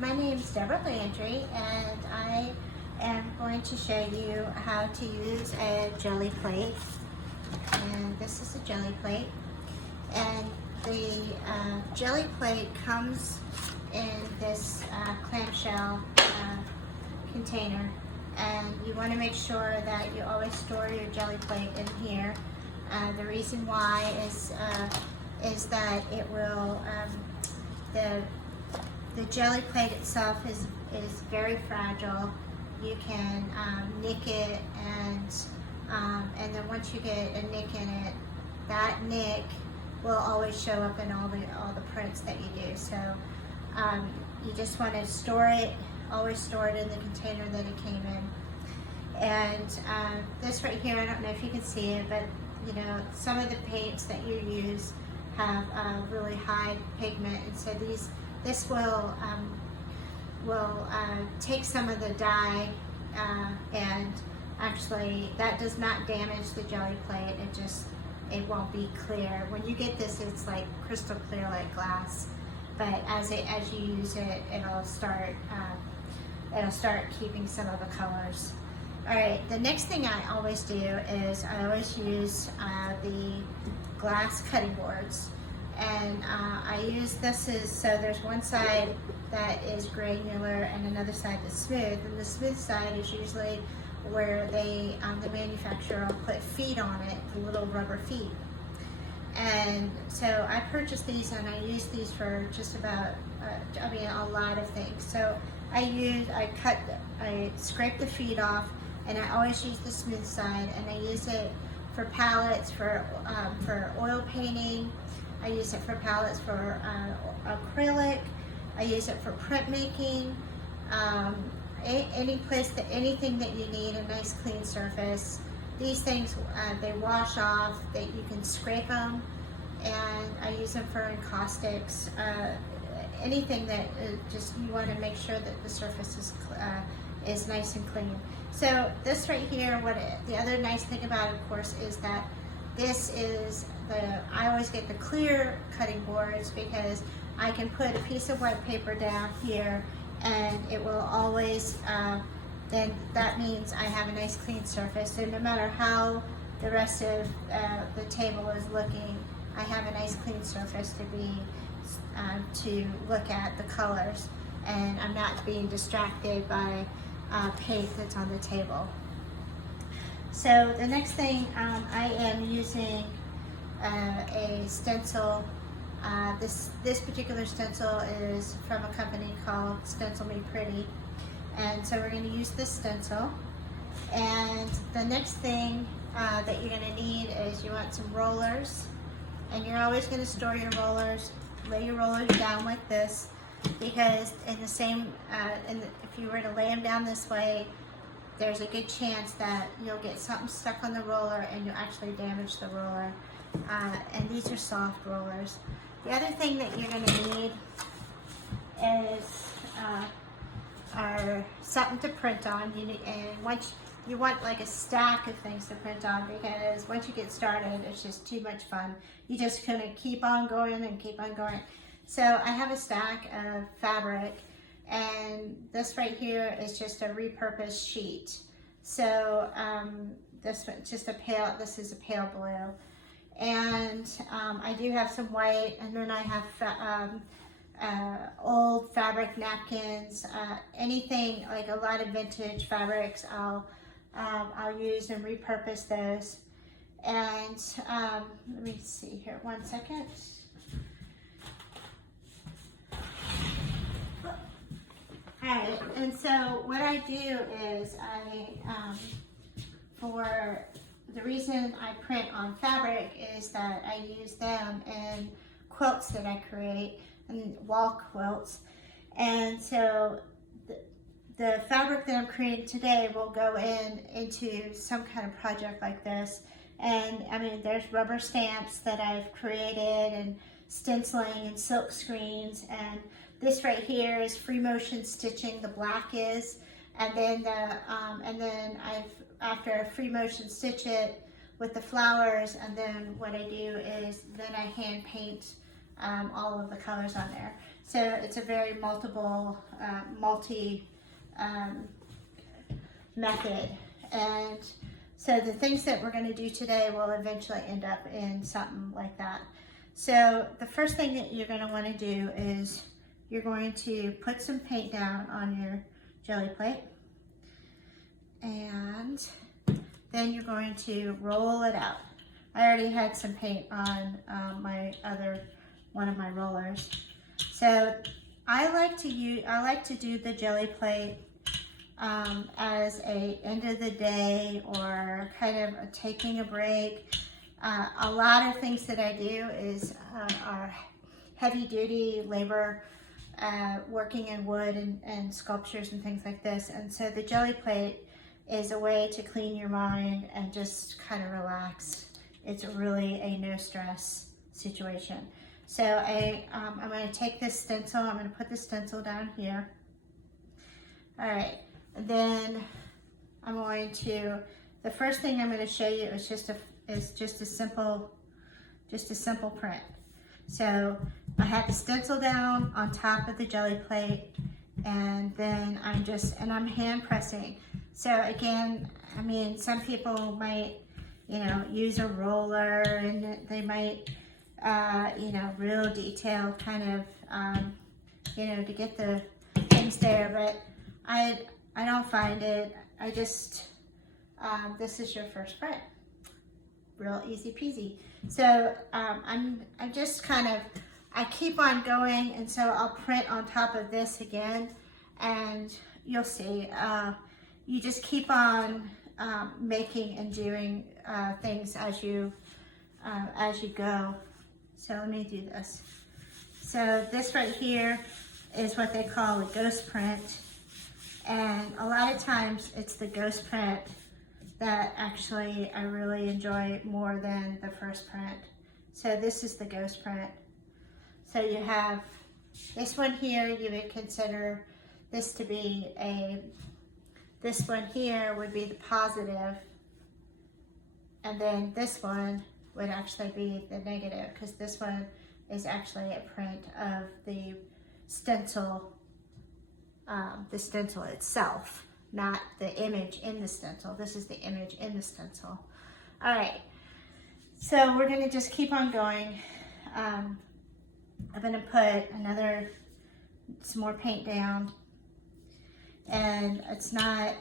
My name is Deborah Landry, and I am going to show you how to use a Gelli Plate. And this is a Gelli Plate. And the Gelli Plate comes in this clamshell container. And you want to make sure that you always store your Gelli Plate in here. The reason why is that it will, the Gelli Plate itself is very fragile. You can nick it, and then once you get a nick in it, that nick will always show up in all the prints that you do. So you just want to store it, always store it in the container that it came in. And this right here, I don't know if you can see it, but you know, some of the paints that you use have really high pigment, and so this will take some of the dye, and actually that does not damage the Gelli Plate. It won't be clear. When you get this, it's like crystal clear like glass, but as you use it, it'll start keeping some of the colors. All right, the next thing I always do is I always use the glass cutting boards. And I use so there's one side that is granular and another side that's smooth. And the smooth side is usually where the manufacturer will put feet on it, the little rubber feet. And so I purchased these, and I use these for just about, a lot of things. So I scrape the feet off, and I always use the smooth side, and I use it for palettes, for oil painting. I use it for palettes for acrylic. I use it for printmaking. Anything that you need a nice clean surface. These things, they wash off, you can scrape them, and I use them for encaustics. Anything that just you want to make sure that the surface is nice and clean. So this right here, the other nice thing about it, of course, is that this is I always get the clear cutting boards, because I can put a piece of white paper down here, and it will always, then that means I have a nice clean surface. And no matter how the rest of the table is looking, I have a nice clean surface to look at the colors, and I'm not being distracted by paint that's on the table. So the next thing, I am using a stencil. This particular stencil is from a company called Stencil Me Pretty, and so we're going to use this stencil. And the next thing that you're going to need is you want some rollers, and you're always going to store your rollers. Lay your rollers down like this, because if you were to lay them down this way, there's a good chance that you'll get something stuck on the roller and you'll actually damage the roller. And these are soft rollers. The other thing that you're going to need is something to print on. You want like a stack of things to print on, because once you get started, it's just too much fun. You just kind of keep on going and keep on going. So I have a stack of fabric, and this right here is just a repurposed sheet. So this is a pale blue. And I do have some white, and then I have old fabric napkins, anything like a lot of vintage fabrics. I'll use and repurpose those. And let me see here, 1 second. Alright, and so what I do is for the reason I print on fabric is that I use them in quilts that I create, and wall quilts. And so the fabric that I'm creating today will go into some kind of project like this. And there's rubber stamps that I've created, and stenciling, and silk screens, and this right here is free motion stitching. The black is, and then after I free motion stitch it with the flowers, and then what I do is then I hand paint all of the colors on there. So it's a very multi method. And so the things that we're going to do today will eventually end up in something like that. So the first thing that you're going to want to do is you're going to put some paint down on your Gelli Plate, and then you're going to roll it out. I already had some paint on one of my rollers. So I like to do the Gelli Plate as a end of the day or kind of taking a break. A lot of things that I do is are heavy duty labor, working in wood and sculptures and things like this. And so the Gelli Plate is a way to clean your mind and just kind of relax. It's really a no stress situation. So I'm going to take this stencil, I'm going to put the stencil down here. All right, and then I'm going to, the first thing I'm going to show you is just a simple print. So I have the stencil down on top of the Gelli Plate, and then I'm hand pressing. So again, I mean, some people might, use a roller, and they might, real detailed kind of, to get the things there. But I don't find it. I just, this is your first print. Real easy peasy. So I'm just kind of, I keep on going, and so I'll print on top of this again, and you'll see. You just keep on making and doing things as you go. So let me do this. So this right here is what they call a ghost print, and a lot of times it's the ghost print that actually I really enjoy more than the first print. So this is the ghost print. So you have this one here, you would consider this to be this one here would be the positive, and then this one would actually be the negative, because this one is actually a print of the stencil itself, not the image in the stencil. This is the image in the stencil. All right, so we're gonna just keep on going. I'm gonna put some more paint down, and it's not,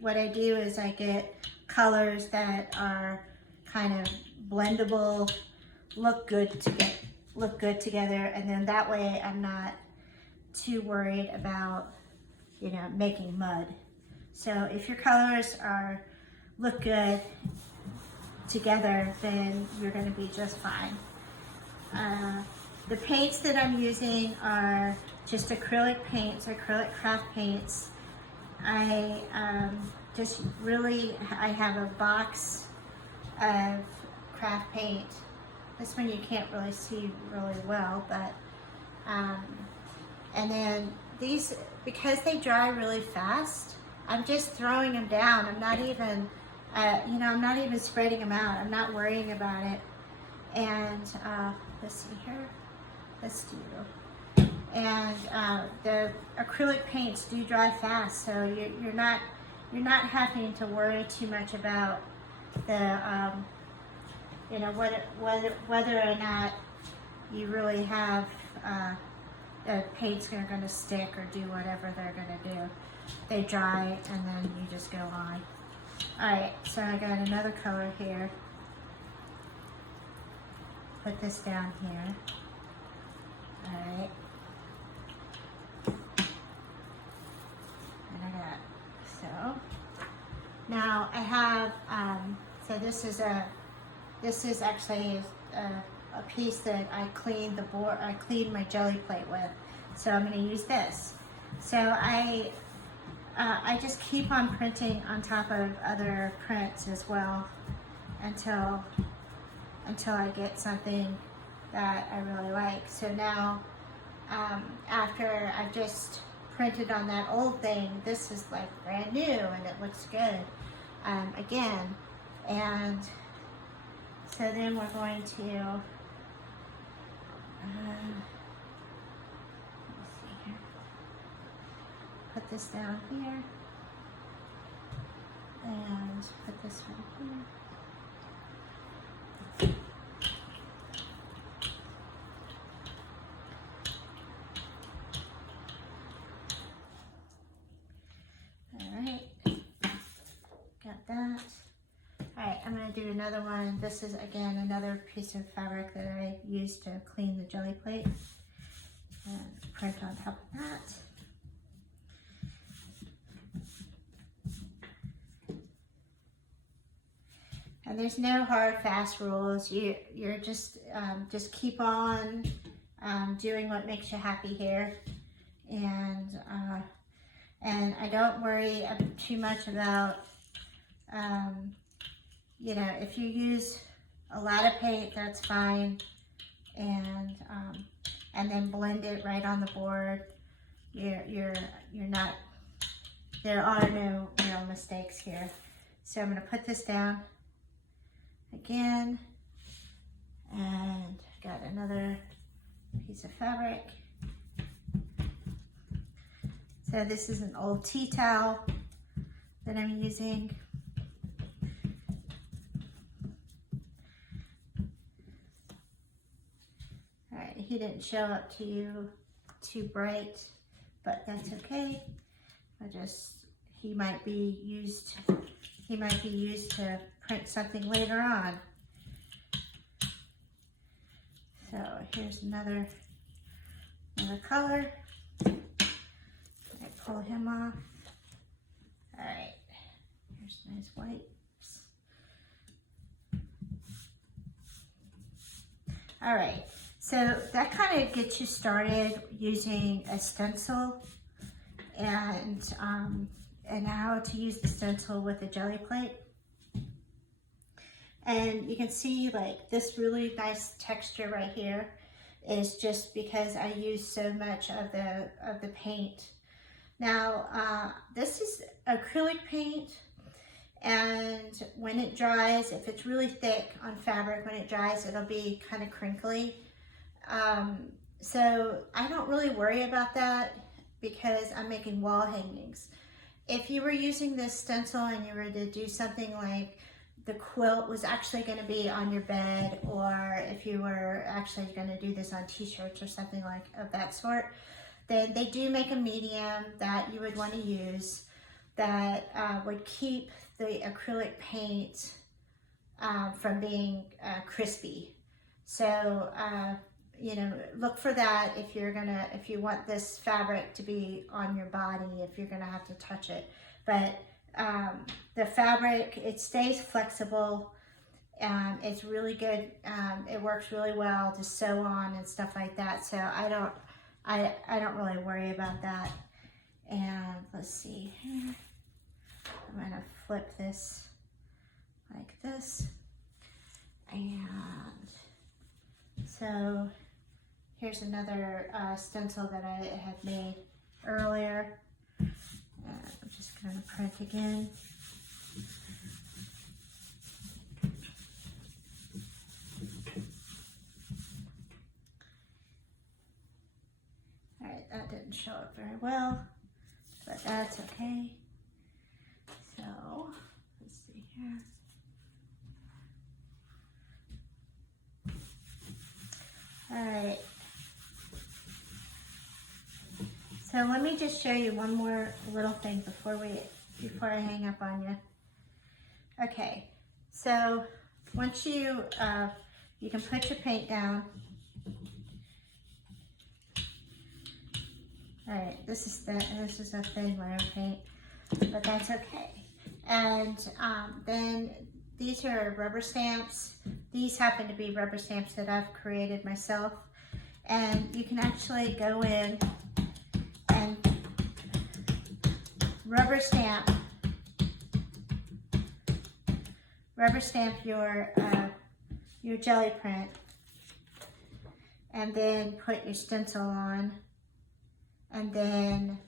what I do is I get colors that are kind of blendable, look good together, and then that way I'm not too worried about, making mud. So if your colors look good together, then you're going to be just fine. The paints that I'm using are just acrylic paints, acrylic craft paints. I have a box of craft paint. This one you can't really see really well, but and then these, because they dry really fast, I'm just throwing them down. I'm not even I'm not even spreading them out. I'm not worrying about it. And let's see here, let's do. And the acrylic paints do dry fast, so you're not having to worry too much about the whether or not you really have the paints are going to stick or do whatever they're going to do. They dry, and then you just go on. All right, so I got another color here. Put this down here. All right. And I got, so now I have, so this is actually a piece that I cleaned my Gelli Plate with. So I'm going to use this. So I just keep on printing on top of other prints as well until I get something that I really like. So now, after I've just printed on that old thing, this is like brand new and it looks good again. And So then we're going to, let's see here, put this down here, and put this one here. Got that. Alright, I'm going to do another one. This is, again, another piece of fabric that I used to clean the Gelli Plate. And print on top of that. And there's no hard, fast rules. You're just keep on doing what makes you happy here. And I don't worry too much about, you know, if you use a lot of paint, that's fine, and then blend it right on the board. You're not. There are no real mistakes here. So I'm going to put this down again, and got another piece of fabric. So this is an old tea towel that I'm using. All right, he didn't show up to you too bright, but that's okay. He might be used to print something later on. So here's another color. Pull him off. All right, here's nice whites. All right, so that kind of gets you started using a stencil and how to use the stencil with a Gelli Plate. And you can see like this really nice texture right here is just because I use so much of the paint. Now, this is acrylic paint, and when it dries, if it's really thick on fabric, when it dries, it'll be kind of crinkly. So I don't really worry about that because I'm making wall hangings. If you were using this stencil and you were to do something like the quilt was actually going to be on your bed, or if you were actually going to do this on t-shirts or something like of that sort, then they do make a medium that you would want to use that would keep the acrylic paint from being crispy. So you know, look for that if you want this fabric to be on your body, if you're gonna have to touch it. But the fabric, it stays flexible. It's really good. It works really well to sew on and stuff like that. So I don't really worry about that. And let's see here. I'm gonna flip this like this. And so here's another stencil that I had made earlier. And I'm just gonna print again. Alright, that didn't show up very well, but that's okay. So, let's see here. Alright. So let me just show you one more little thing before I hang up on you. Okay, so once you can put your paint down. All right, this is a thin layer of paint, but that's okay. And then these are rubber stamps. These happen to be rubber stamps that I've created myself. And you can actually go in and rubber stamp your Gelli print, and then put your stencil on, and then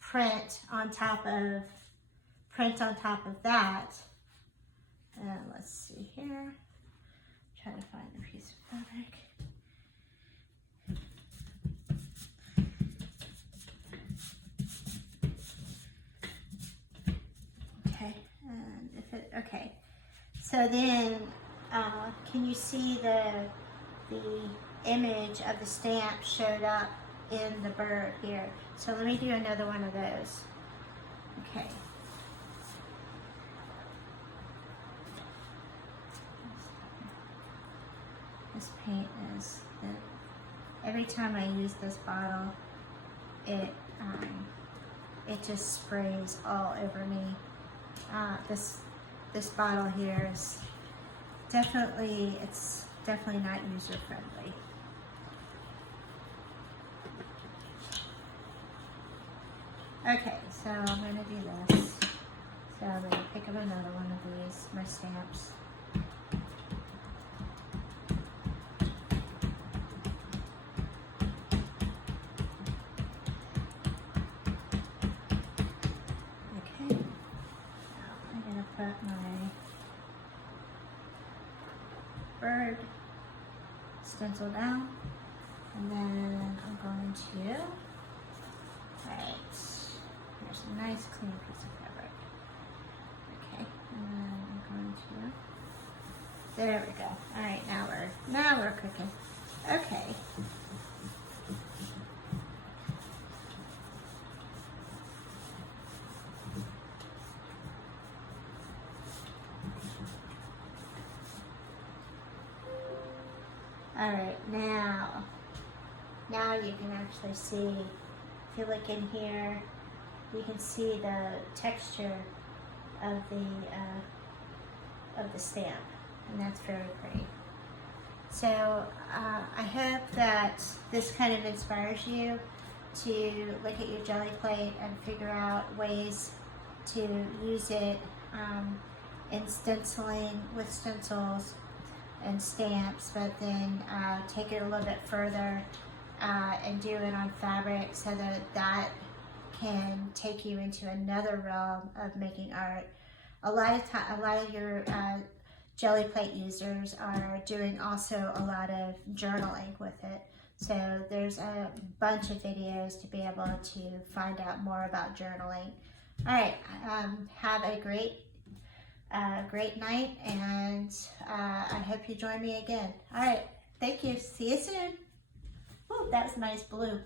print on top of that. And let's see here, Try to find a piece of fabric. Okay, and if it, okay. So then, can you see the image of the stamp showed up in the bird here? So let me do another one of those. Okay. This paint is, every time I use this bottle, it just sprays all over me. This bottle here is definitely, it's definitely not user friendly. Okay, so I'm gonna do this. So I'm gonna pick up another one of these, my stamps. Okay, now I'm gonna put my bird stencil down, and then I'm going to, right, here's a nice clean piece of fabric. Okay, and then I'm going to, there we go. All right, now we're cooking. Okay. All right, now you can actually see, if you look in here, you can see the texture of the stamp, and that's very pretty. So I hope that this kind of inspires you to look at your Gelli Plate and figure out ways to use it in stenciling with stencils and stamps, but then take it a little bit further and do it on fabric, so that can take you into another realm of making art. A lot of your Gelli Plate users are doing also a lot of journaling with it. So there's a bunch of videos to be able to find out more about journaling. All right, have a great night, and I hope you join me again. All right, thank you. See you soon. Oh, that was nice blue.